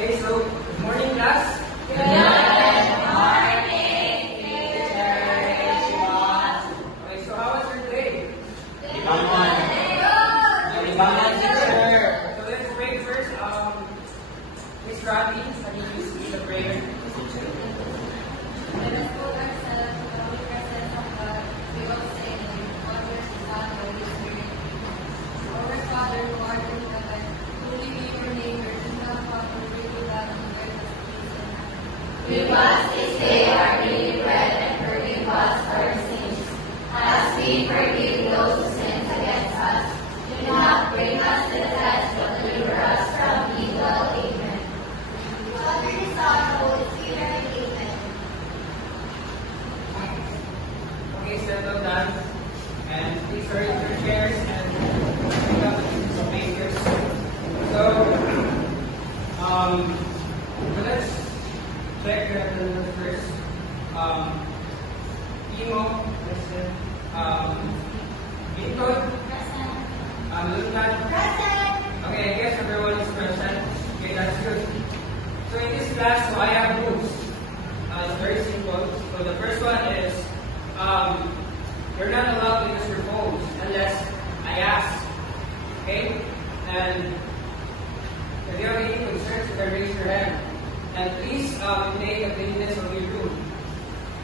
Okay, so good morning, class. Good morning, teacher. Okay, so how was your day? Good. Teacher. So let's pray first. Miss Rodney, can you please lead the prayer? Let us put ourselves in the holy presence of God. We all say, Father, Son, Holy Spirit. Our Father, who art in heaven, holy be your name. Your kingdom come, your will be done on earth as it is in heaven. Give us this day our daily bread, and forgive us our sins, as we forgive those who sin against us. Do not bring us to the test, but deliver us from evil. Amen. Father, Son, Holy Spirit. Amen. Okay, settle down. And please hurry to your chairs and pick up some papers. So let's check the first. Emo, present. Input. Lundan. Present. Okay, I guess everyone is present. Okay, that's good. So in this class, so I have rules. It's very simple. So the first one is, you're not allowed to use your phones unless I ask. Okay? And if you have any concerns, you can raise your hand. And please make a cleanliness of your room.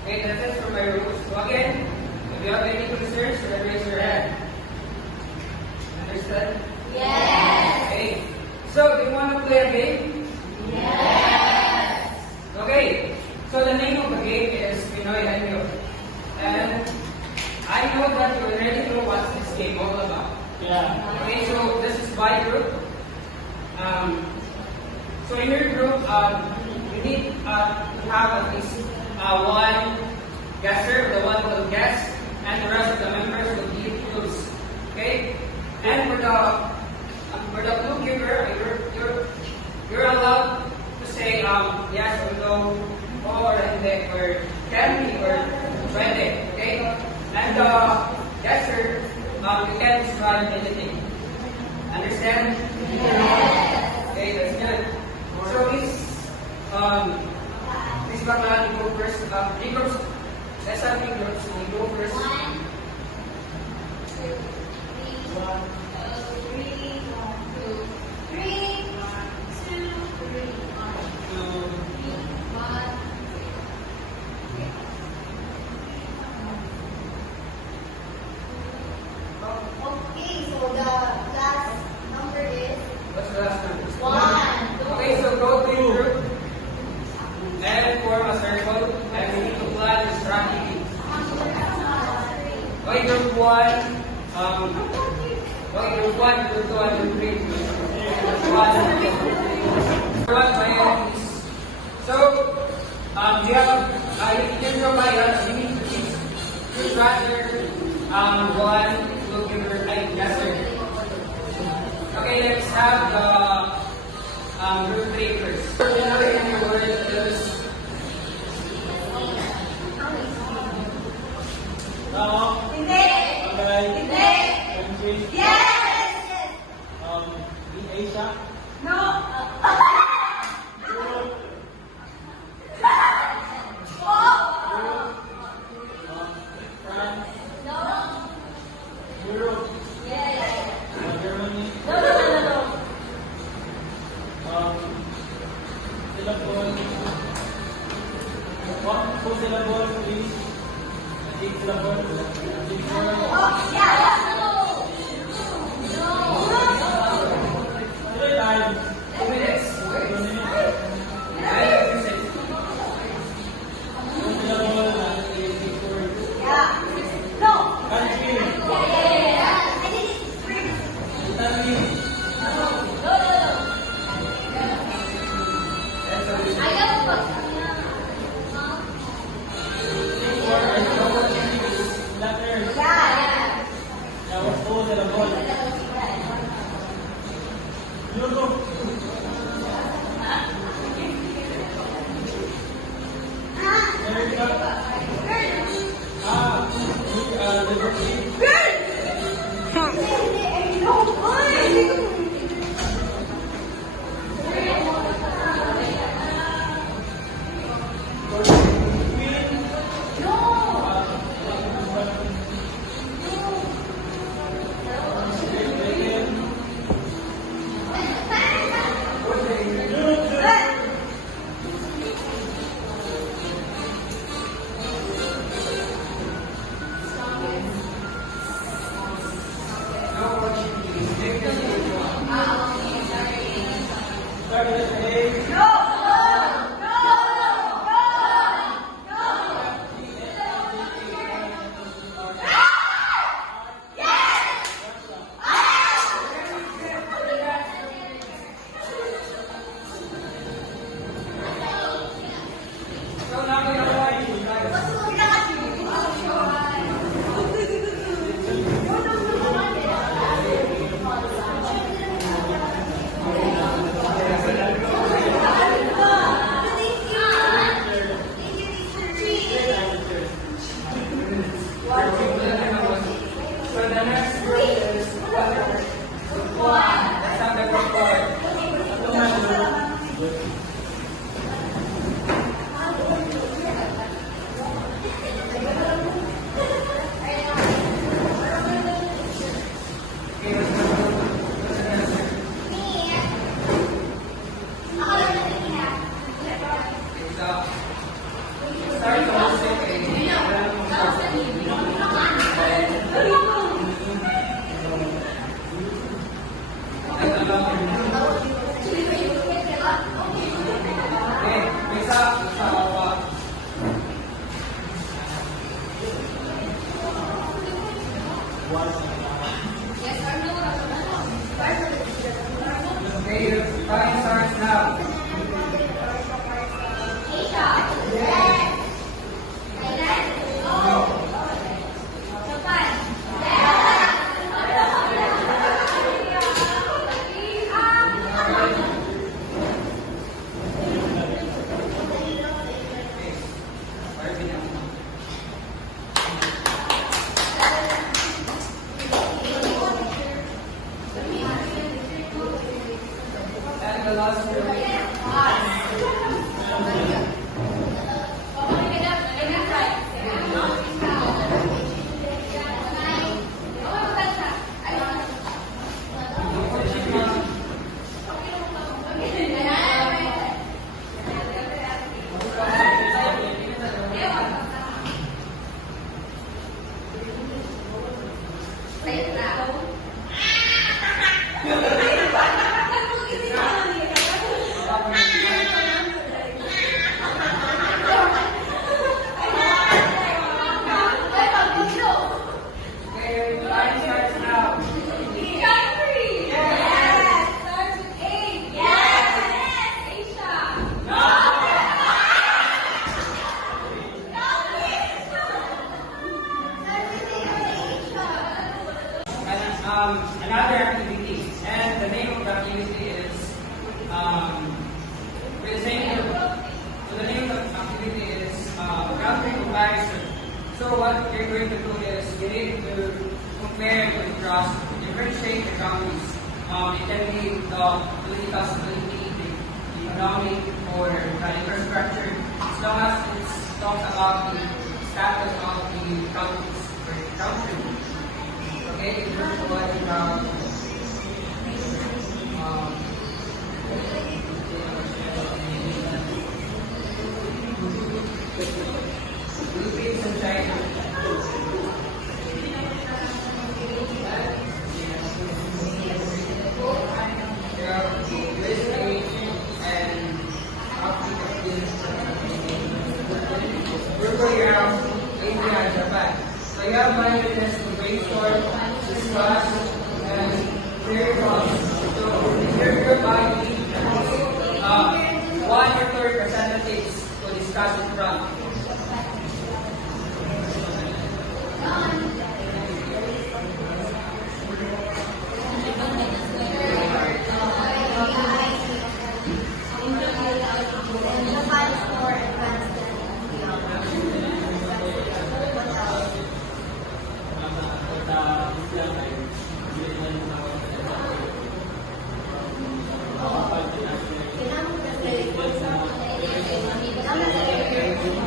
Okay, that's it for my rules. So again, if you have any concerns, you can raise your hand. Understand? Yes. Okay. So, do you want to play a game? Yes. Okay. So the name of the game is Pinoy Henyo. And I know that you already know what this game all about. Yeah. Okay, so this is by group. So in your group, you need to have at least one guesser, the one who will guess, and the rest of the members will give clues. Okay? And for the clue giver, you're allowed to say yes or no, or hindi, or can be, or pwede. Okay? And the guesser, you can describe anything. Understand? Yes. Okay, that's good. So Miss Baclan, you go first. Groups, let's have big groups. So you go first. 1, 2, 3, 1, 2, 3, 1, 2, 3, 1, 2, 3, 1, 2, 3, 1. Okay, so the last number is What's the last one? 1. Okay, so go to your group and form a circle, and we need to plan the strategy. Okay, group 1, okay, group 1, group 2, and group 3. So, you can provide us, you need to choose rather one to give her like guesser. Okay, let's have the group 3 first. Another in your word is Hindi. Hindi. Yes. Asia. No. France. No. Europe. Yes. Germany. No. Syllable. One full syllable, please. Six syllable. Six word. Oh, yeah. No. Three times. 2 minutes. 2 minutes. Full syllable and six words. Yeah. No. Country. Yeah. Italy. No. Ayaw pa. Six words. Letters. Yeah. That was full syllable. Europe. America. Liberty. No. Make the decision. Start with A. So now we are going to So the next group is that's not the group four. Okay, let's go. What's the next one? Okay, so start the whole Okay, mix up. Let's talk about okay, your time starts now. And the last group. Okay, your time starts now. And another activity, and the name of the activity is with the same group. So the name of the activity is country comparison. So what you're going to do is you need to compare and contrast, differentiate the countries. It can be the political stability, the economic, or the infrastructure, as long as it talks about the status of the countries or the country. Okay, it will provide Philippines and China. There are USA and Africa. Uruguay, India, and Japan. So you have mindedness to brainstorm, discuss, and clear problems. So in your group, I need one or two representatives to discuss in front. Thank you.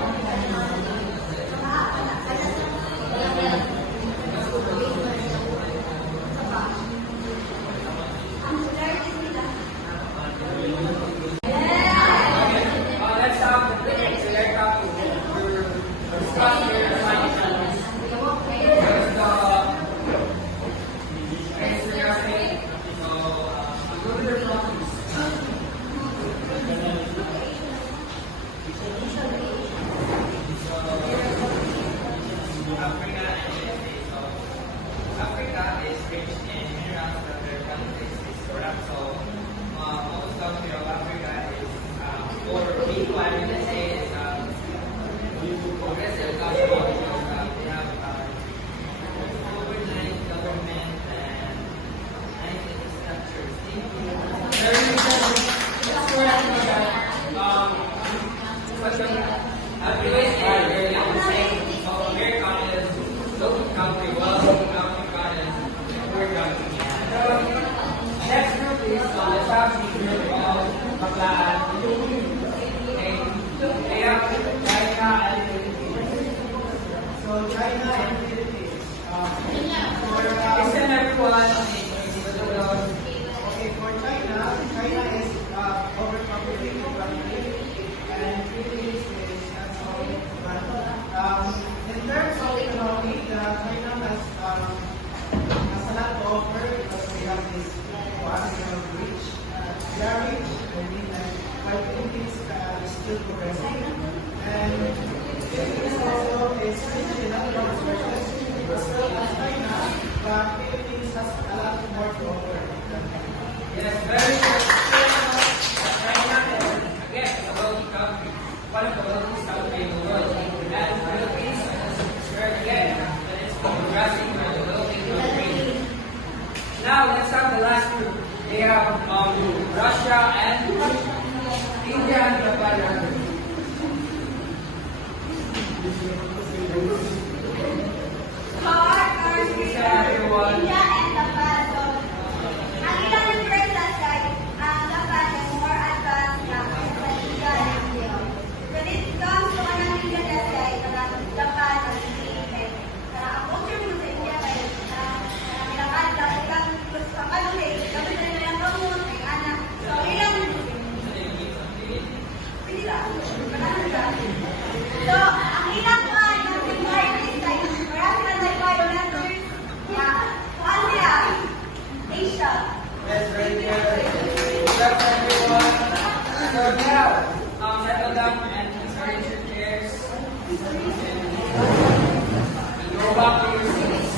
offer because we have this one of rich. We are rich, I mean, our Philippines is still progressing. And Philippines also is rich in other resources as well as China, but Philippines has a lot more to offer. Yes, very good. China is, again, a wealthy country. One of the wealthiest countries in the world. And the Philippines is where, again, that it's progressing for the wealthy country. Now, let's have the last group. They have Russia and India and Japan. Everyone. India and Japan. So, ang ilang differences guys, ang Japan is more advanced na sa India and India. When it comes to anong India guys, Japan is really ang culture mo sa India guys, ilang advanced, ilang ano guys, kami na ilang kamot, may anak. So, ilang hindi lang. So, ang ilang Asia. Yes, very good. That's everyone. So now, settle down and arrange your chairs. And go back to your seats.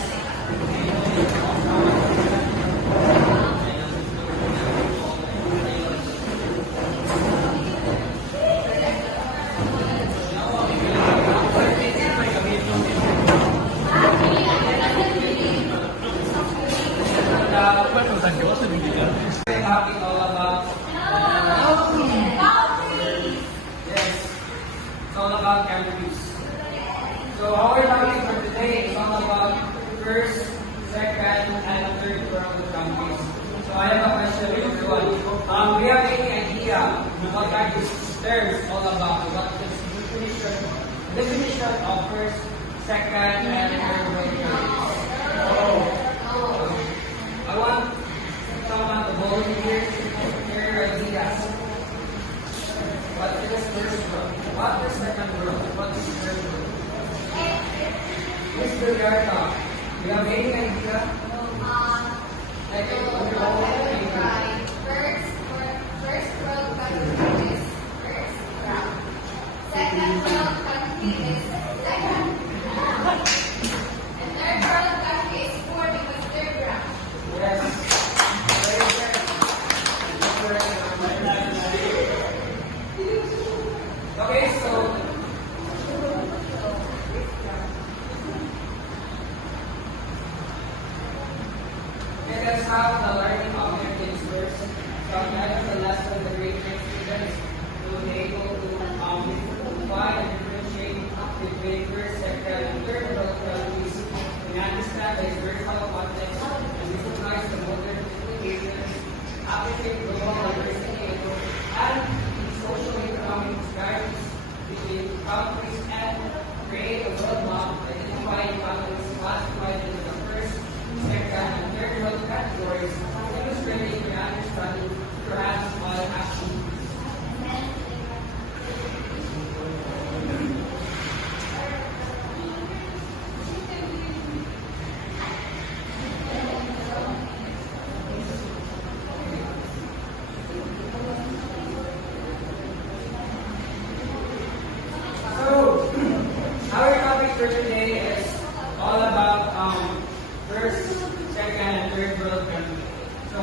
Very happy all about. Yes, it's all about countries. So our topic for today is all about first, second, and third world countries. So I have a question for everyone. Do you have any idea what are these terms all about? What is the definition of first, second, and third world countries? I want someone to volunteer their ideas. What is first world? What is second world? What is third world? Mr. Garta, do you have any idea? Like First world country is first round. Second world country is second round. And third world country is fourth because third round. yes. Very good. Okay, so let's have the learning objectives first. So after the lesson, the great students will be able to find and differentiate between first, second, and third world countries. We understand the historical context and recognize the modern implications, appreciate global diversity, and social economic disparities between countries, and create a roadmap identifying countries classified into the first, second, and third world categories, illustrating the understanding perhaps all actions. So, our topic for today is all about first, second, and third world countries. So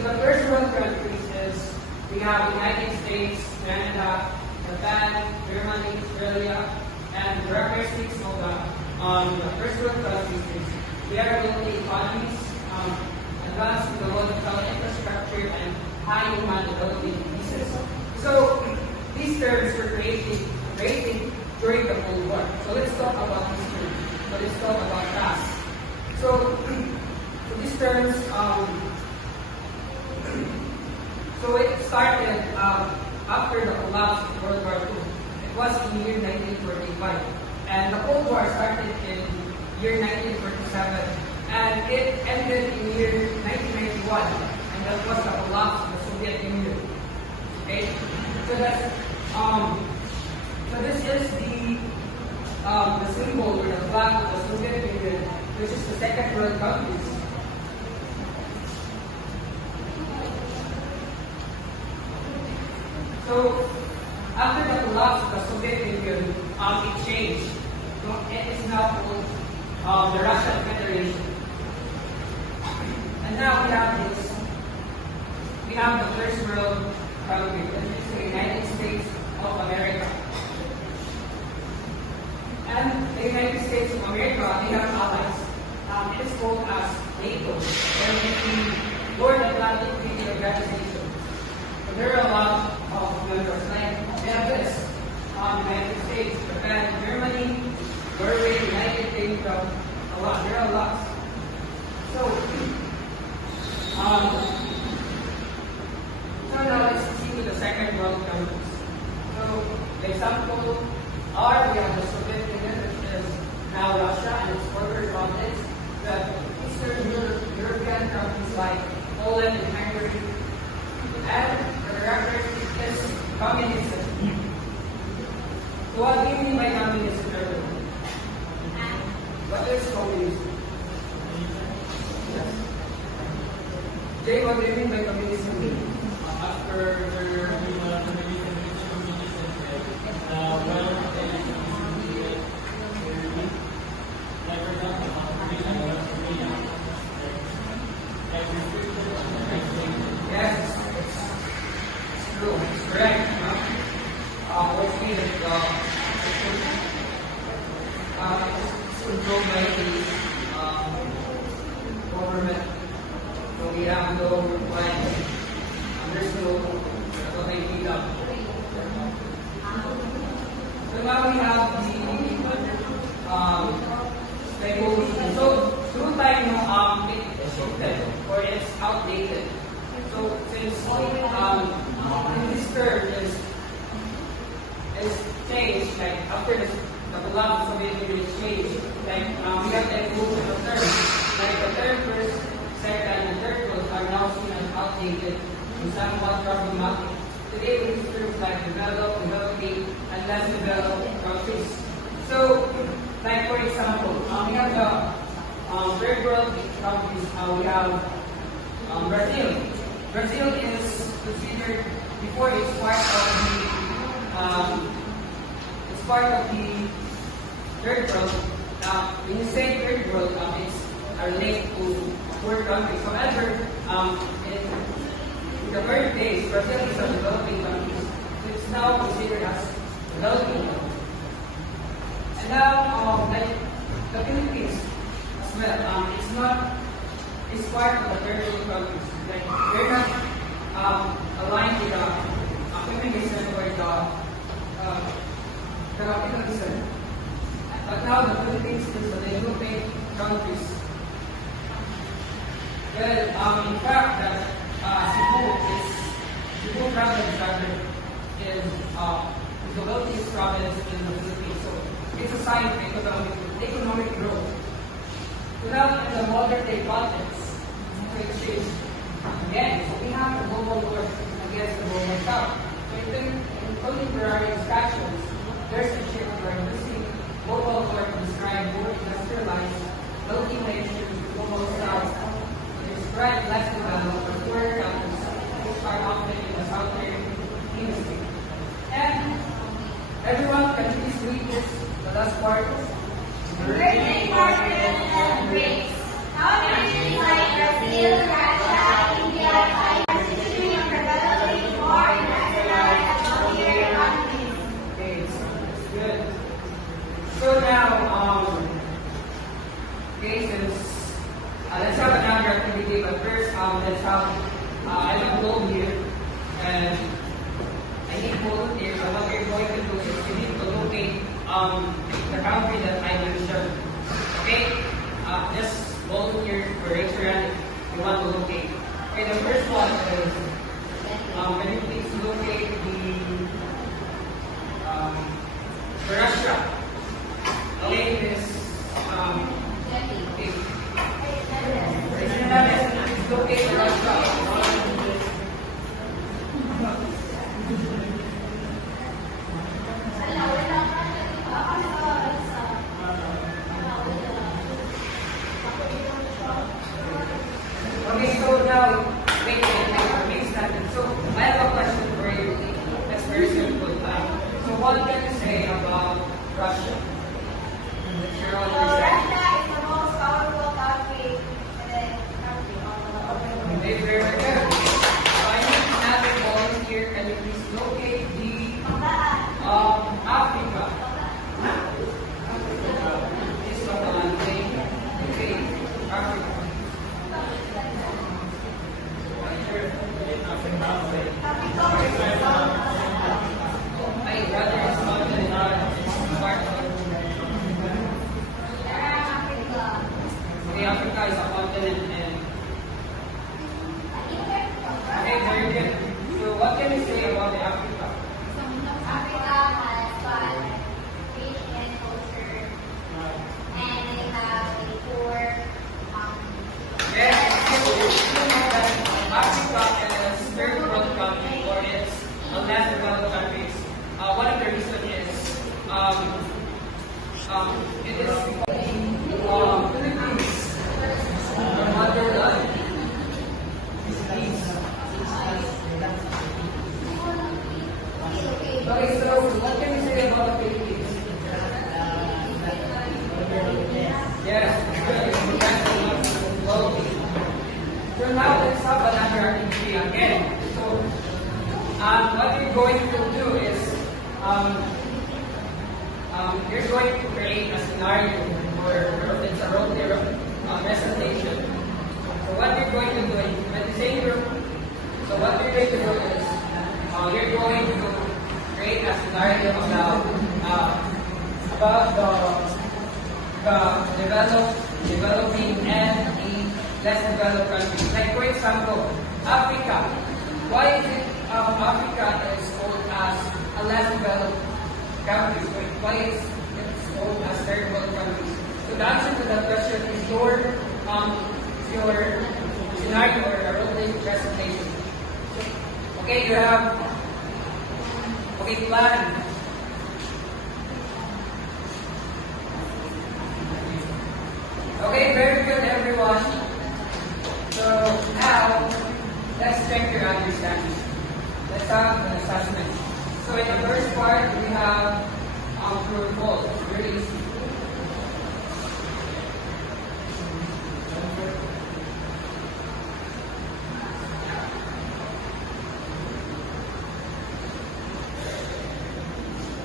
the first world countries is we have United States, Canada, Japan, Germany, Australia, and the characteristics of the first world countries is we are wealthy economies, advanced technological infrastructure, and high human development pieces. So these terms were created during the Cold War. So let's talk about these terms. So let's talk about that. So these terms, so it started after the collapse of World War II. It was in year 1945. And the Cold War started in year 1947. And it ended in year 1991. And that was the collapse of the Soviet Union. Okay? So that's so this is the symbol or the flag of the Soviet Union which is the second world countries. So, after the collapse of the Soviet Union, it changed. So, it is now called the Russian Federation. And now we have this. We have the first world country, which is the United States of America. And the United States of America, they have allies. It is called as NATO, or the North Atlantic Treaty Organization. So there are a lot of members. Like we have this: United States, Japan, Germany, Norway, United Kingdom. A lot. There are lots. So, so now let's see with the second world countries. So, the example are we have the Soviet Union, which is now Russia and its former republics. The Eastern European countries like Poland and Hungary, and the record is communism. So what do you mean by communism? What is communism? Yes. Jay, what do you mean by communism? After the Yes, it's true. It's correct. What's needed? It's controlled by the government. So we have no requirement. There's no nothing freedom. So now we have the evolution. So through time, it shifted or it's outdated. So since this term is changed, like after the collapse of Soviet Union is changed, like we have the evolution of terms. Like the term first, second, and third world are now seen as outdated and somewhat problematic. Today we use terms like developed, developing, and less developed countries. So, like for example, we have the third world countries. We have Brazil. Brazil is considered before it's part of the third world. When you say third world, it's related to poor countries. However, in the first days, Brazil is a developing country. It's now considered as developing country. And now, like the Philippines as well, it's part of the third world countries. Like they're not aligned with the feminism or the capitalism. But now the Philippines is the developing countries. Well, in fact, that Cebu province is the wealthiest province in the Philippines. So it's a sign of economic growth. Without the modern day politics, which is again, so we have the global war against the global south. So in contemporary discussions, there's a shift where using global war to describe more industrialized, wealthy nations, global south, to describe less developed or poorer countries, which are often in the southern hemisphere. And everyone can please read this, the last part. Emerging markets and BRICS. Countries like Brazil, Russia, India, China, constituting developing more industrialized and wealthier economies. Okay, so that's good. So now, okay, since let's have another activity, but first, let's have I have a goal here, and I need volunteers. So what we're going to do is you need to locate the country that I mentioned. Okay, just volunteer or raise your hand if you want to locate. Okay, the first one is can you please locate the Russia? Okay, this okay. Raise your hand and please locate the Russia. now wait, remain standing. So I have a question for you. That's very simple. So what can you say about Russia? What's your own perspective? Russia is the most powerful country in the country. Okay, very good. So I need another volunteer. Can you please locate the Africa? This one, okay, Africa. I rather it's continent, it's part of okay, Africa is a continent and okay, very good. So what can you say about the Africa? Africa has got rich and culture, and they have a poor Yes, you know that Africa is third world country or it's a less developed countries. One of the reasons is it is Philippines, our motherland. Okay, so what can you say about the Philippines? Yes, okay. So now let's have another activity again. So what you're going to do is you're going to create a scenario or it's a role play presentation. So what you're going to do is when the same group. So what you're going to do is you're going to create a scenario about the developing and the less developed countries. Like for example, Africa. Why is it Africa is called as a less developed country? Why is it called as third world countries? So the answer to that question is your scenario or a role-play presentation. Okay, you have plan. Okay, very good everyone. So now let's check your understanding. Let's have an assessment. So in the first part we have true or false. Very easy.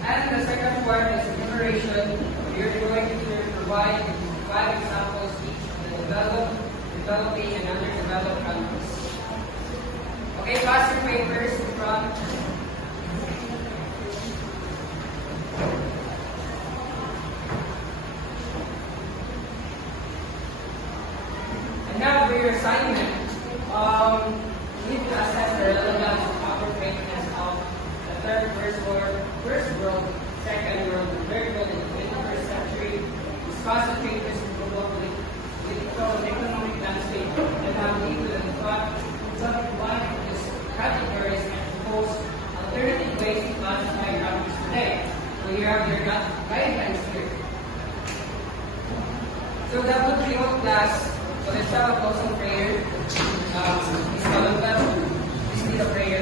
And the second part is enumeration. You're going to provide 5 examples each of the developed, developing, and underdeveloped countries. Okay, pass your papers in front. And now for your assignment, you need to assess the relevance and appropriateness of the third, first world, second world, and third world in the 21st century. Discuss the papers in global political and economic landscape that have led to the one of these categories and propose alternative ways to classify countries today. So you have your guidelines here. So WTO class, so let's have a closing prayer. Please lead a prayer.